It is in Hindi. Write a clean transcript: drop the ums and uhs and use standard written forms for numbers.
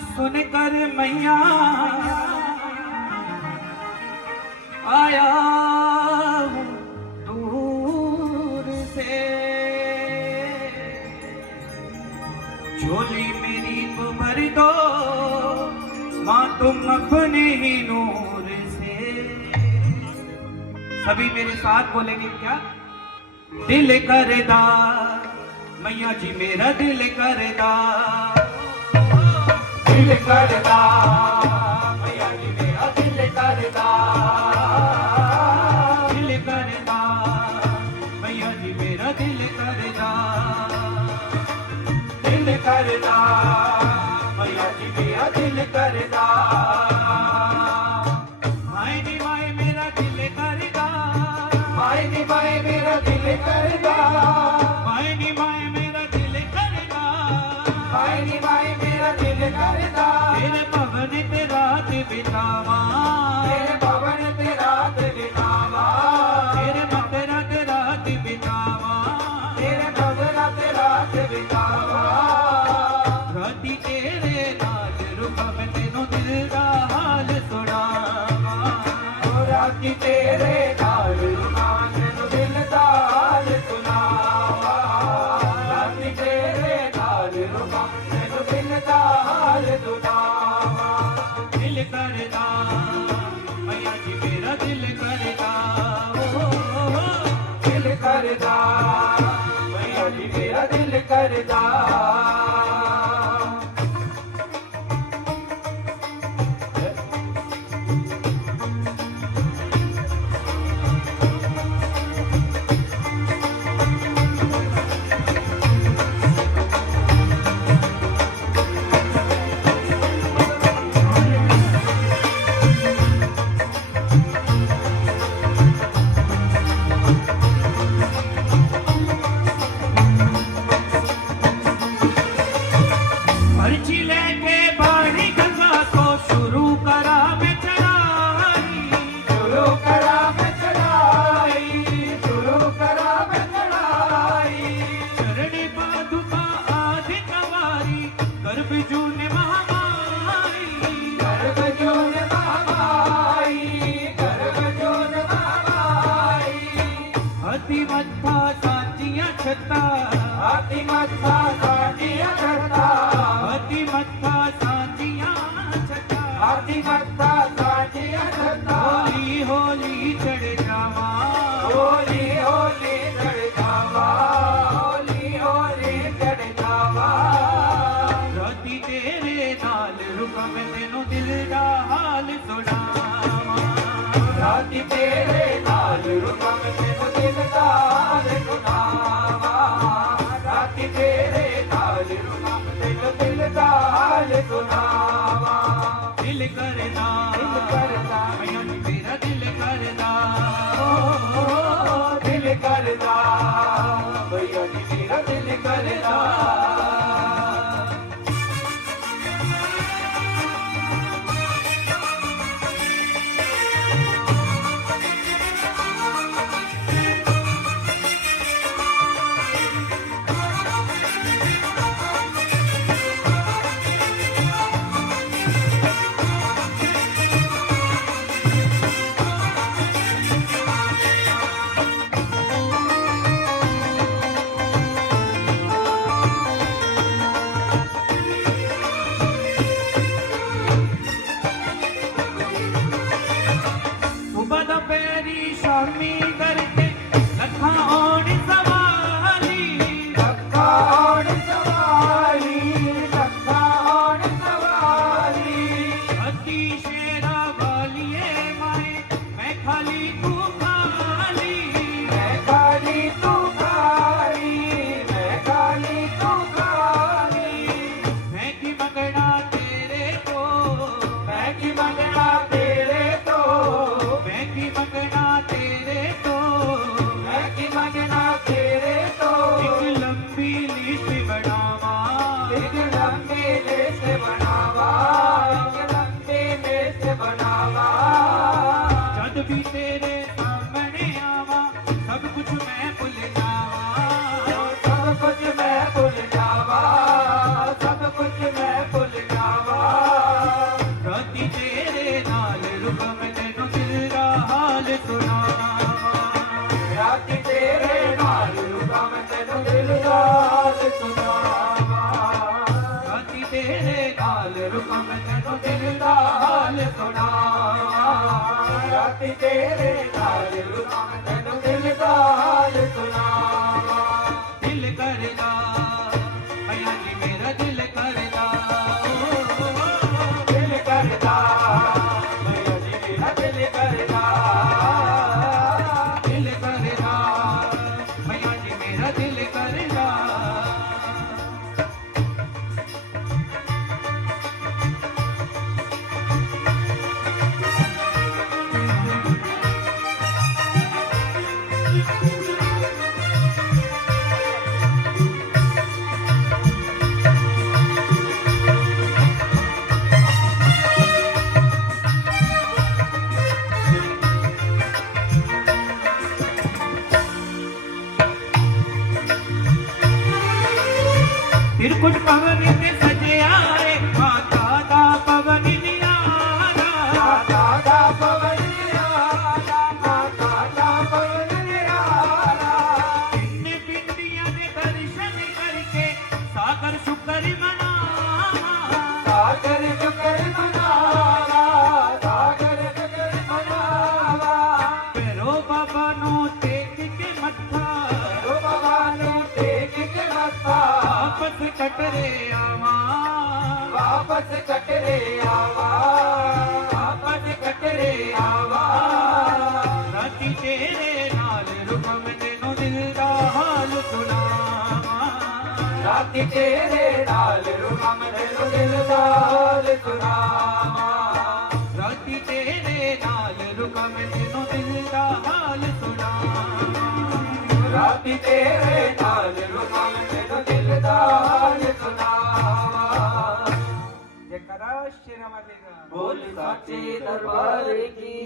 सुनकर मैया आया हूँ दूर से, झोली मेरी को भर दो माँ तुम अपने ही नूर से। सभी मेरे साथ बोलेंगे क्या? दिल करदा मैया जी मेरा दिल करदा, दिल करदा मैया जी मेरा दिल करदा, दिल करदा मैया जी मेरा दिल करदा, दिल करदा मैया जी मेरा दिल करदा। माय नी माय मेरा दिल करदा, माय नी माय मेरा दिल करदा, माय नी माय मेरा दिल करदा, माय नी माय मेरा दिल करदा। तेरे भवन ते रात बितावा, तेरे भवन ते रात बितावा, तेरे मथुरा ते रात बितावा, तेरे मथुरा ते रात बितावा। राती तेरे नाल रुका मैं तेनों दिल दा हाल सुनावा, राती तेरे नाल रुका तेनों दिल दा हाल सुनावा, राती तेरे नाल रुका तेनों दिल दा हाल सुनावा। दिल करदा मैया जी मेरा दिल करदा, दिल करदा मैया जी मेरा दिल करदा। पर्ची लेके बाड़ी गंगा को शुरू करा मैं चढ़ाई, शुरू करा मैं चढ़ाई, शुरू करा मैं चढ़ाई। चरणी पादुका आदि कवारी गर्भ जून महामाई, गर्भ जून महामाई, गर्भ जून महामाई। हाथी मत्था सांचियां छत्ता, हाथी मत्था सांचियां छत्ता, हाथी मत्था सांचियां छत्ता, हाथी मत्था सांचियां छत्ता। होली होली चढ़ जावा, होली होली चढ़ जावा, होली होली चढ़ जावा। राती तेरे नाल रुका मैं तेनों दिल दा हाल सुनावा, राती तेरे नाल रुका मैं तेनों दिल दा हाल सुनावा, राती तेरे नाल रुका मैं तेनों दिल दा हाल सुनावा। दिल करदा, दिल करदा मैया जी मेरा दिल करदा, दिल करदा मैया जी मेरा दिल करदा। सुबह दोपहरी शामी करके लखा ओढ़ सवाली, लखा ओढ़ सवाली, लखा ओढ़ सवाली। अति शेरा वालिए माए मैं खाली तू खाली, मैं खाली तू खाली, मैं खाली तू खाली। मैं की मंगना तेरे को, मैं की मंगना तेरे को, मैं की मंगना तेरे को, मैं की मंगना तेरे को। एक लंबी लिस्ट बनावा, एक लंबी लिस्ट बनावा, एक लंबी लिस्ट बनावा। जब भी तेरे सामने आवा सब कुछ मैं भूल जावा, सब कुछ मैं भूल जावा, सब कुछ मैं भूल जावा। ਤੇਰੇ ਨਾਲ ਰੁਕਾਂ ਮੈਂ ਤੈਨੂੰ ਦਿਲ ਦਾ ਹਾਲ ਸੁਣਾਵਾਂ ਰਾਤੀ ਤੇਰੇ ਨਾਲ ਰੁਕਾਂ ਮੈਂ ਤੈਨੂੰ ਦਿਲ ਦਾ ਹਾਲ ਸੁਣਾਵਾਂ ਦਿਲ ਕਰਦਾ ਭਈਆ ਜੀ ਮੇਰਾ ਦਿਲ ਕਰਦਾ ਦਿਲ ਕਰਦਾ ਭਈਆ ਜੀ ਮੇਰਾ ਦਿਲ ਕਰਦਾ ਦਿਲ ਕਰਦਾ ਭਈਆ ਜੀ ਮੇਰਾ ਦਿਲ ਕਰਦਾ तिरकुट पवन ते सजया रे माता दा पवन नियारा माता दा पवन नियारा माता दा पवन नियारा इन्ने पिंडियां ने दर्शन करके सागर शुक्र मनावा सागर शुक्र मनावा सागर शुक्र मनावा फेरो बाबा नो टेक के मत्था फेरो बाबा नो टेक के मत्था वापस कटरे आवा वापस कटरे आवा वापस कटरे आवा राती तेरे नाल रुका मैं तेनों दिल दा हाल सुनावा राती तेरे नाल रुका मैं तेनों दिल दा हाल सुनावा राती तेरे नाल रुका मैं तेनों दिल दा हाल सुनावा राती तेरे नाल रुका मैं तेनों दिल दा हाल सुनावा जयकारा शेरा वाले का बोल साचे दरबार की।